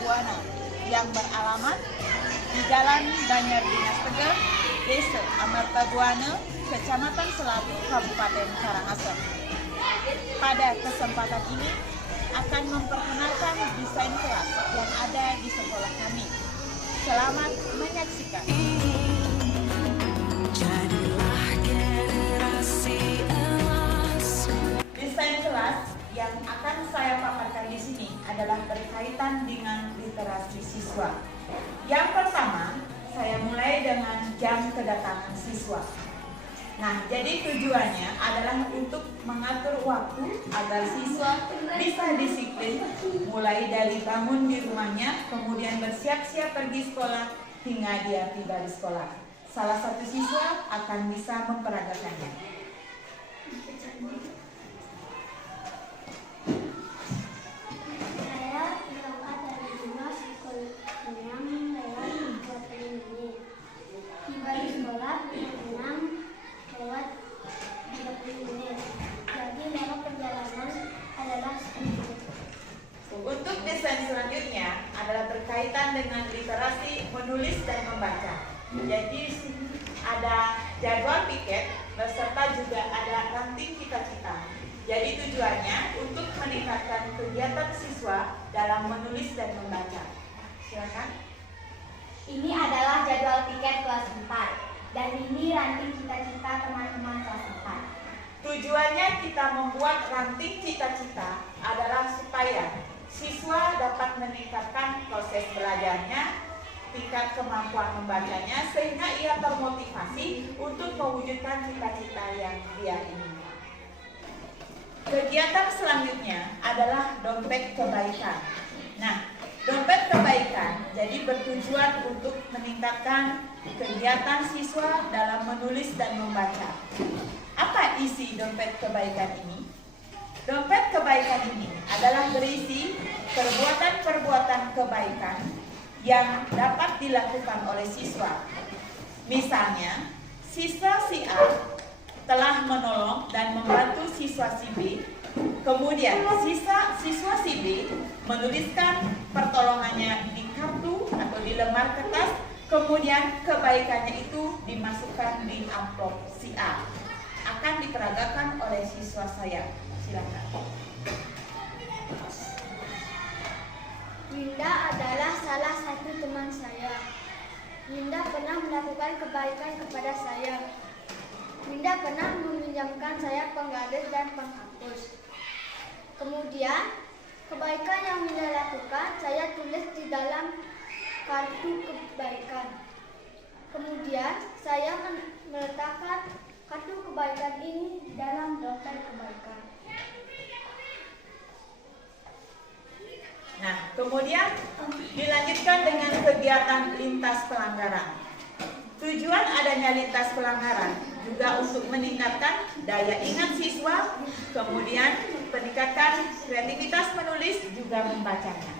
Buana yang beralamat di Jalan Danyar Dinas Tegar, Desa Amarta Buana, Kecamatan Selatu, Kabupaten Karangasem. Pada kesempatan ini akan memperkenalkan desain kelas yang ada di sekolah kami. Selamat menyaksikan. Desain kelas yang akan saya paparkan di sini adalah berkaitan dengan literasi siswa. Yang pertama, saya mulai dengan jam kedatangan siswa. Nah, jadi tujuannya adalah untuk mengatur waktu agar siswa bisa disiplin, mulai dari bangun di rumahnya, kemudian bersiap-siap pergi sekolah hingga dia tiba di sekolah. Salah satu siswa akan bisa memperagakannya. Untuk desain selanjutnya adalah berkaitan dengan literasi menulis dan membaca. Jadi ada jadwal piket beserta juga ada ranting cita-cita. Jadi tujuannya untuk meningkatkan kegiatan siswa dalam menulis dan membaca. Silakan. Ini adalah jadwal piket kelas 4 dan ini ranting cita-cita teman-teman kelas 4. Tujuannya kita membuat ranting cita-cita adalah supaya siswa dapat meningkatkan proses belajarnya, tingkat kemampuan membacanya, sehingga ia termotivasi untuk mewujudkan cita-cita yang dia inginkan. Kegiatan selanjutnya adalah dompet kebaikan. Nah, dompet kebaikan jadi bertujuan untuk meningkatkan kegiatan siswa dalam menulis dan membaca. Apa isi dompet kebaikan ini? Dompet kebaikan ini adalah berisi perbuatan-perbuatan kebaikan yang dapat dilakukan oleh siswa. Misalnya, siswa si A telah menolong dan membantu siswa si B. Kemudian siswa si B menuliskan pertolongannya di kartu atau di lembar kertas. Kemudian kebaikannya itu dimasukkan di amplop si A. Akan diperagakan oleh siswa saya. Silakan. Winda adalah salah satu teman saya. Winda pernah melakukan kebaikan kepada saya. Winda pernah meminjamkan saya penggaris dan penghapus. Kemudian, kebaikan yang Winda lakukan saya tulis di dalam kartu kebaikan. Kemudian, saya meletakkan kartu kebaikan ini di dalam dompet kebaikan. Nah, kemudian dilanjutkan dengan kegiatan lintas pelanggaran. Tujuan adanya lintas pelanggaran juga untuk meningkatkan daya ingat siswa, kemudian meningkatkan kreativitas menulis juga membacanya.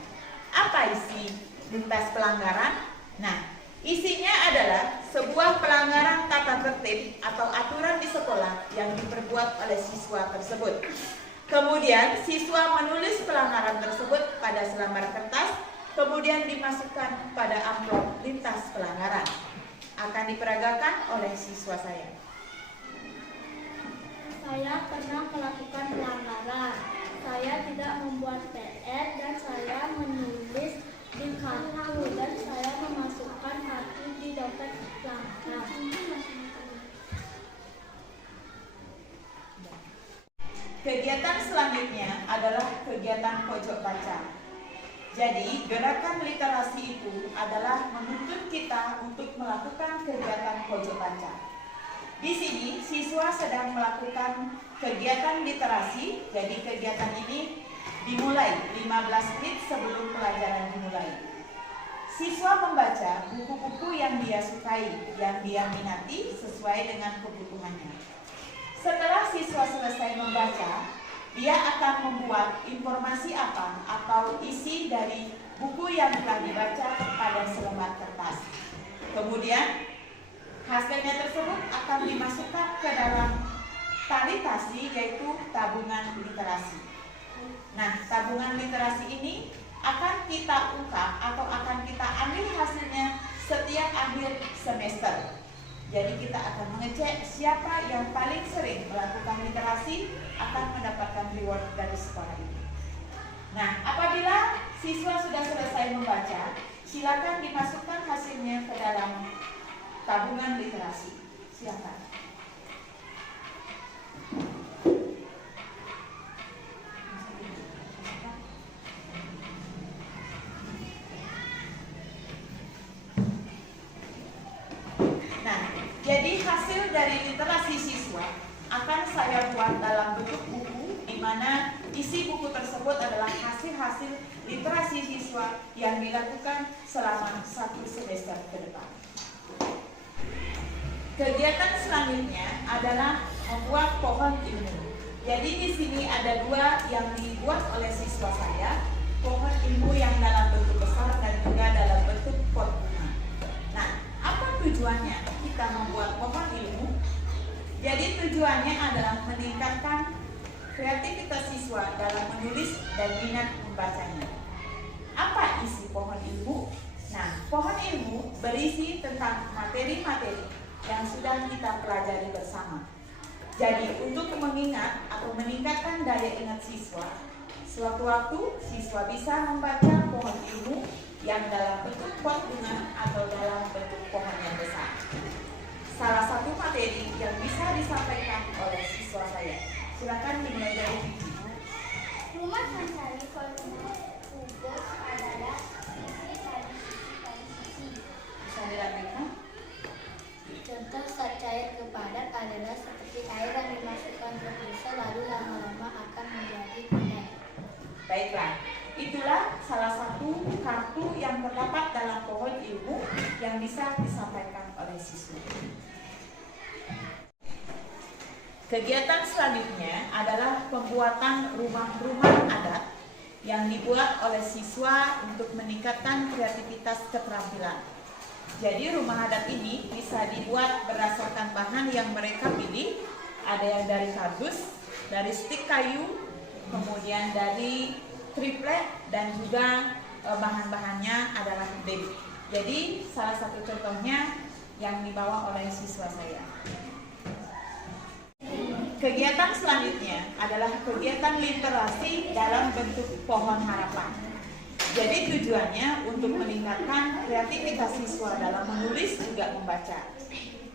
Apa isi lintas pelanggaran? Nah, isinya adalah sebuah pelanggaran tata tertib atau aturan di sekolah yang diperbuat oleh siswa tersebut. Kemudian siswa menulis pelanggaran tersebut pada selembar kertas, kemudian dimasukkan pada amplop lintas pelanggaran. Akan diperagakan oleh siswa saya. Saya pernah melakukan pelanggaran. Saya tidak membuat PR dan saya menulis di kartu dan saya memasukkan kartu di dompet pelanggaran. Kegiatan selanjutnya adalah kegiatan pojok baca. Jadi, gerakan literasi itu adalah menuntut kita untuk melakukan kegiatan pojok baca. Di sini, siswa sedang melakukan kegiatan literasi, jadi kegiatan ini dimulai 15 menit sebelum pelajaran dimulai. Siswa membaca buku-buku yang dia sukai, yang dia minati sesuai dengan kebutuhannya. Setelah siswa selesai membaca, dia akan membuat informasi apa atau isi dari buku yang telah dibaca pada selembar kertas. Kemudian, hasilnya tersebut akan dimasukkan ke dalam tali tasi, yaitu tabungan literasi. Nah, tabungan literasi ini akan kita ungkap atau akan kita ambil hasilnya setiap akhir semester. Jadi kita akan mengecek siapa yang paling sering melakukan literasi akan mendapatkan reward dari sekolah ini. Nah, apabila siswa sudah selesai membaca, silakan dimasukkan hasilnya ke dalam tabungan literasi. Silakan. Jadi hasil dari literasi siswa akan saya buat dalam bentuk buku, di mana isi buku tersebut adalah hasil-hasil literasi siswa yang dilakukan selama 1 semester ke depan. Kegiatan selanjutnya adalah membuat pohon ilmu. Jadi di sini ada 2 yang dibuat oleh siswa saya, pohon ilmu yang dalam bentuk besar dan juga dalam bentuk pot bunga. Nah, apa tujuannya kita membuat pohon ilmu? Jadi tujuannya adalah meningkatkan kreativitas siswa dalam menulis dan minat membacanya. Apa isi pohon ilmu? Nah, pohon ilmu berisi tentang materi-materi yang sudah kita pelajari bersama. Jadi untuk mengingat atau meningkatkan daya ingat siswa, sewaktu-waktu siswa bisa membaca pohon ilmu yang dalam bentuk pot bunga atau dalam bentuk pohon yang besar. Salah satu materi yang bisa disampaikan oleh siswa saya. Silakan dimulai dari Vivi. Rumah Sansari volume kubus adalah sisi kali sisi. Bisa dilanjutkan? Contoh zat cair ke padat adalah seperti air yang dimasukkan ke pisau lalu lama-lama akan menjadi padat. Baiklah, itulah salah satu kartu yang terdapat dalam pohon ilmu yang bisa disampaikan oleh siswa. Kegiatan selanjutnya adalah pembuatan rumah-rumah adat yang dibuat oleh siswa untuk meningkatkan kreativitas keterampilan. Jadi rumah adat ini bisa dibuat berdasarkan bahan yang mereka pilih. Ada yang dari kardus, dari stik kayu, kemudian dari triplek, dan juga bahan-bahannya adalah baby. Jadi salah satu contohnya yang dibawa oleh siswa saya. Kegiatan selanjutnya adalah kegiatan literasi dalam bentuk pohon harapan. Jadi tujuannya untuk meningkatkan kreativitas siswa dalam menulis juga membaca.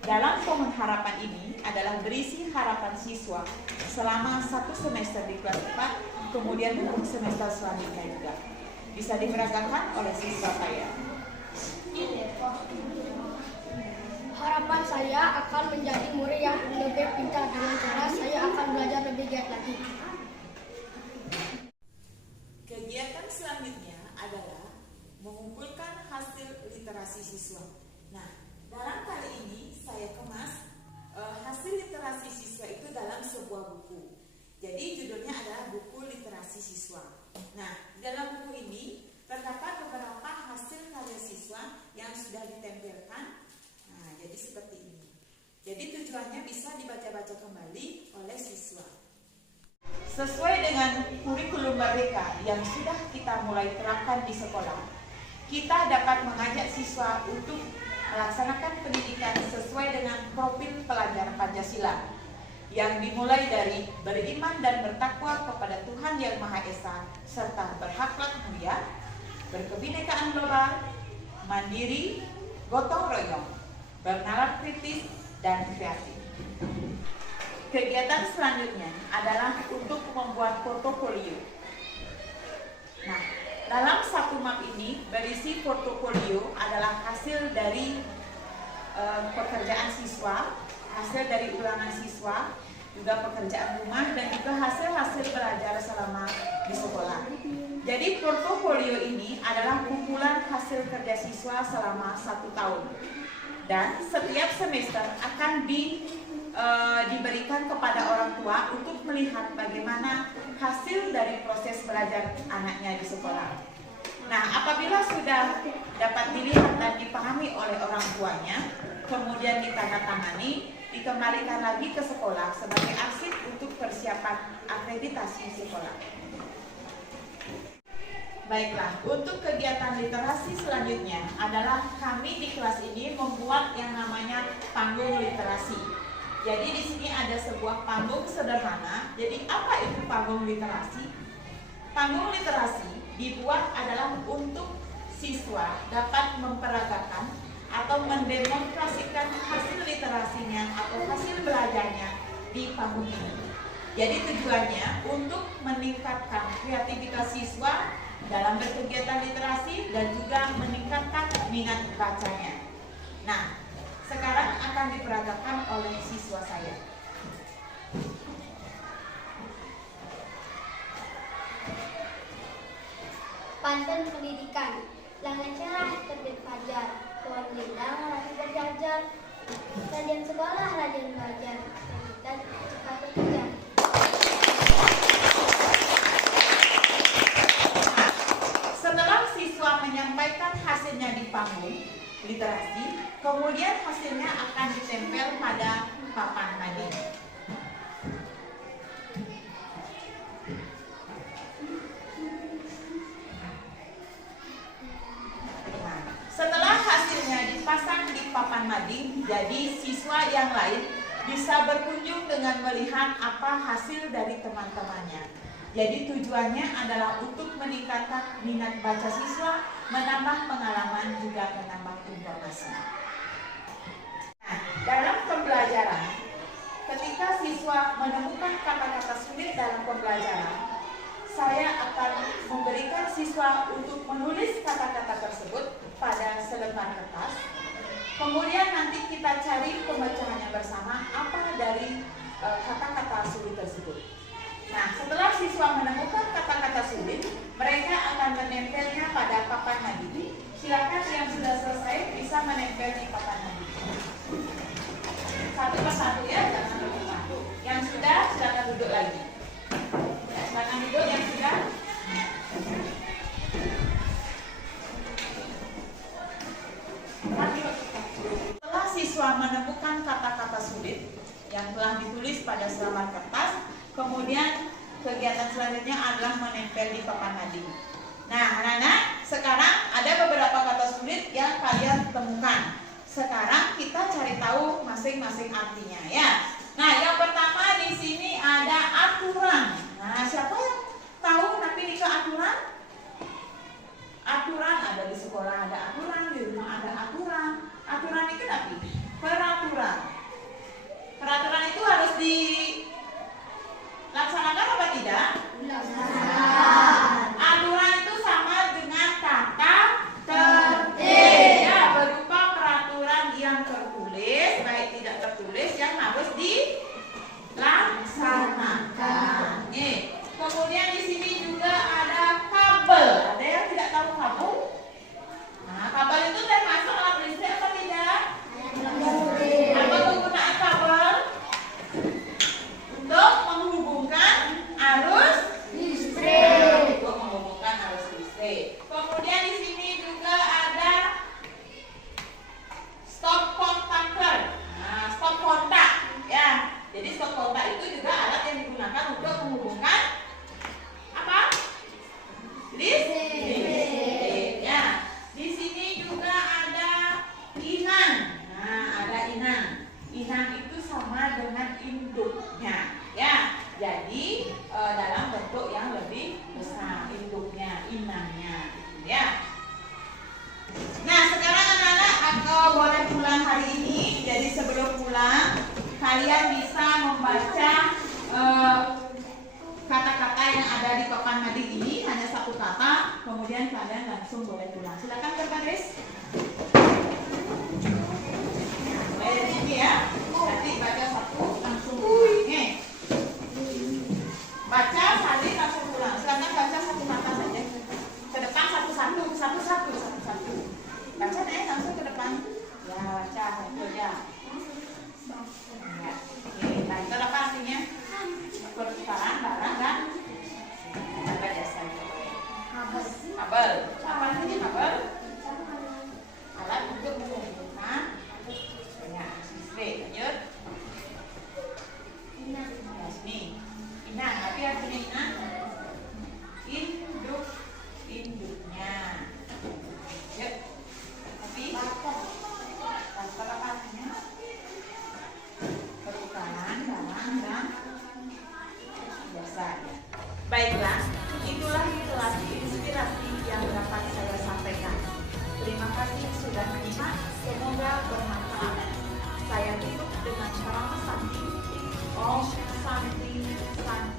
Dalam pohon harapan ini adalah berisi harapan siswa selama 1 semester di kelas 4, kemudian untuk semester selanjutnya juga. Bisa diperagakan oleh siswa saya. Harapan saya akan menjadi murid yang lebih pintar dengan cara saya akan belajar lebih giat lagi. Kegiatan selanjutnya adalah mengumpulkan hasil literasi siswa. Nah, dalam kali ini saya kemas hasil literasi siswa itu dalam sebuah buku. Jadi judulnya adalah buku literasi siswa. Nah, dalam buku ini terdapat beberapa hasil karya siswa yang sudah ditempelkan. Nah, jadi seperti ini. Jadi tujuannya bisa dibaca-baca kembali oleh siswa. Sesuai dengan kurikulum merdeka yang sudah kita mulai terapkan di sekolah, kita dapat mengajak siswa untuk melaksanakan pendidikan sesuai dengan profil pelajar Pancasila yang dimulai dari beriman dan bertakwa kepada Tuhan Yang Maha Esa serta berakhlak mulia, berkebinekaan global, mandiri, gotong royong, bernalar kritis, dan kreatif. Kegiatan selanjutnya adalah untuk membuat portofolio. Nah, dalam satu map ini berisi portofolio adalah hasil dari pekerjaan siswa, hasil dari ulangan siswa, juga pekerjaan rumah, dan juga hasil-hasil belajar selama di sekolah. Jadi portofolio ini adalah kumpulan hasil kerja siswa selama 1 tahun. Dan setiap semester akan diberikan kepada orang tua untuk melihat bagaimana hasil dari proses belajar anaknya di sekolah. Nah, apabila sudah dapat dilihat dan dipahami oleh orang tuanya, kemudian ditandatangani, dikembalikan lagi ke sekolah sebagai arsip untuk persiapan akreditasi sekolah. Baiklah, untuk kegiatan literasi selanjutnya adalah kami di kelas ini membuat yang namanya panggung literasi. Jadi di sini ada sebuah panggung sederhana. Jadi apa itu panggung literasi? Panggung literasi dibuat adalah untuk siswa dapat memperagakan atau mendemonstrasikan hasil literasinya atau hasil belajarnya di panggung ini. Jadi tujuannya untuk meningkatkan kreativitas siswa dalam berkegiatan literasi dan juga meningkatkan minat bacanya. Nah, sekarang akan diperagakan oleh siswa saya. Pantun pendidikan. Langit cerah terbit fajar, pohon rindang rapi berjajar. Rajin sekolah, rajin belajar, dan kita cepat bekerja. Setelah siswa menyampaikan hasilnya di panggung literasi, kemudian hasilnya akan ditempel pada papan mading. Nah, setelah hasilnya dipasang di papan mading, jadi siswa yang lain bisa berkunjung dengan melihat apa hasil dari teman-temannya. Jadi tujuannya adalah untuk meningkatkan minat baca siswa, menambah pengalaman, juga menambah informasi. Nah, dalam pembelajaran, ketika siswa menemukan kata-kata sulit dalam pembelajaran, saya akan memberikan siswa untuk menulis kata-kata tersebut pada selembar kertas. Kemudian nanti kita cari pemecahannya bersama apa dari kata-kata sulit tersebut. Nah, setelah siswa menemukan kata-kata sulit, mereka akan menempelnya pada papan mading. Silakan yang sudah selesai bisa menempel di papan mading. Satu persatu ya, jangan satu-satu. Yang sudah, silakan duduk lagi. Ya, silakan duduk yang sudah. Setelah siswa menemukan kata-kata sulit yang telah ditulis pada selembar kertas, kemudian kegiatan selanjutnya adalah menempel di papan mading. Nah, anak-anak, sekarang ada beberapa kata sulit yang kalian temukan. Sekarang kita cari tahu masing-masing artinya ya. Nah, yang pertama di sini ada aturan. Nah, siapa yang tahu napi nikah aturan? Aturan ada di sekolah, ada aturan, di rumah ada aturan. Aturan itu napi? Peraturan. Peraturan itu harus dilaksanakan apa tidak? Aturan itu sama dengan kata tertib. Ya, berupa peraturan yang tertulis, baik tidak tertulis yang harus dilaksanakan. Kemudian di sini juga ada kabel. Ada yang tidak tahu kabel? Nah, kabel itu termasuk alat listrik apa tidak? Apa penggunaan kabel? Untuk menghubungkan arus listrik. Untuk menghubungkan arus listrik. Kemudian di sini juga ada stop contactor. Nah, stop kontak ya. Jadi stop kontak itu juga alat yang digunakan untuk menghubungkan apa? Listrik. Ya. Di sini juga ada inang. Nah, ada inang. Inang itu sama dengan induknya, ya. Jadi dalam bentuk yang lebih besar induknya, inangnya, ya. Nah, sekarang anak-anak aku boleh pulang hari ini. Jadi sebelum pulang, kalian bisa membaca kata-kata yang ada di papan mading ini, hanya satu kata. Kemudian kalian langsung boleh pulang. Silakan Kak Kadis. Dari sini ya, nanti baca satu langsung pulang. Baca salin langsung pulang. Silakan baca satu kata saja. Ke depan satu-satu. Baca deh langsung ke depan. Ya, baca satu ya. Ya. Oke, nah itu apa artinya? Pertukaran barang dan apa biasanya? Kabel. Apa artinya kabel? dan simak, semoga bermanfaat. Saya tutup dengan salam Santi. Om Santi Santi.